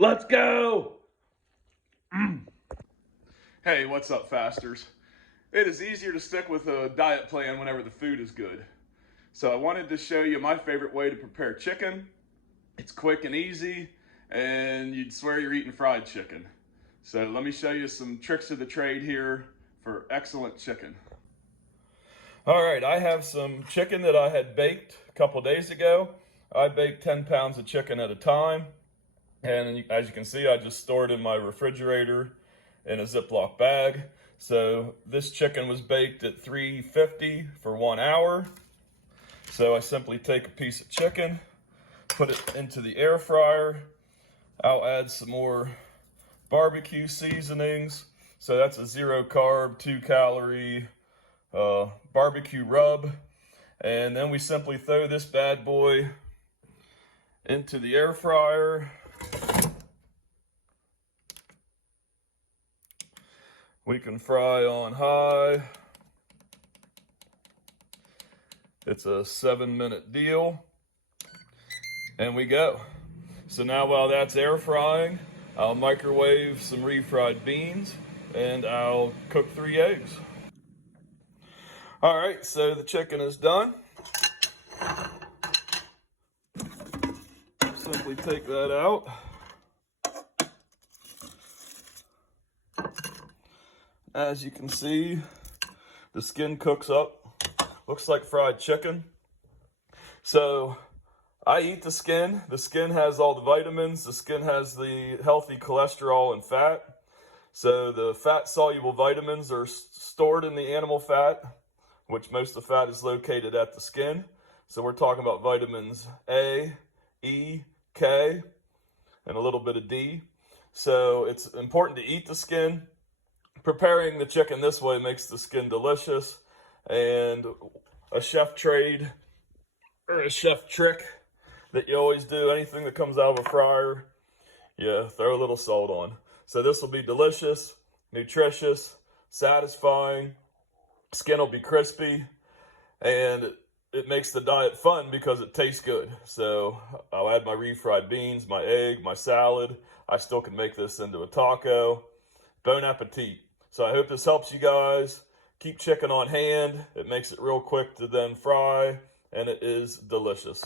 Let's go! Hey, what's up, fasters? It is easier to stick with a diet plan whenever the food is good. So I wanted to show you my favorite way to prepare chicken. It's quick and easy, and you'd swear you're eating fried chicken. So let me show you some tricks of the trade here for excellent chicken. All right, I have some chicken that I had baked a couple days ago. I bake 10 pounds of chicken at a time. And as you can see, I just stored in my refrigerator in a Ziploc bag. So this chicken was baked at 350 for 1 hour. So I simply take a piece of chicken, put it into the air fryer. I'll add some more barbecue seasonings. So that's a 0 carb, 2 calorie barbecue rub. And then we simply throw this bad boy into the air fryer. We can fry on high. It's a 7-minute deal. And we go. So now while that's air frying, I'll microwave some refried beans and I'll cook 3 eggs. All right, so the chicken is done. Simply take that out. As you can see, the skin cooks up. Looks like fried chicken. So I eat the skin. The skin has all the vitamins. The skin has the healthy cholesterol and fat. So the fat-soluble vitamins are stored in the animal fat, which most of the fat is located at the skin. So we're talking about vitamins A, E, K, and a little bit of D. So it's important to eat the skin. Preparing the chicken this way makes the skin delicious, and a chef trade or a chef trick that you always do, anything that comes out of a fryer, you throw a little salt on. So this will be delicious, nutritious, satisfying, skin will be crispy, and it makes the diet fun because it tastes good. So I'll add my refried beans, my egg, my salad. I still can make this into a taco. Bon appetit. So I hope this helps you guys. Keep chicken on hand. It makes it real quick to then fry, and it is delicious.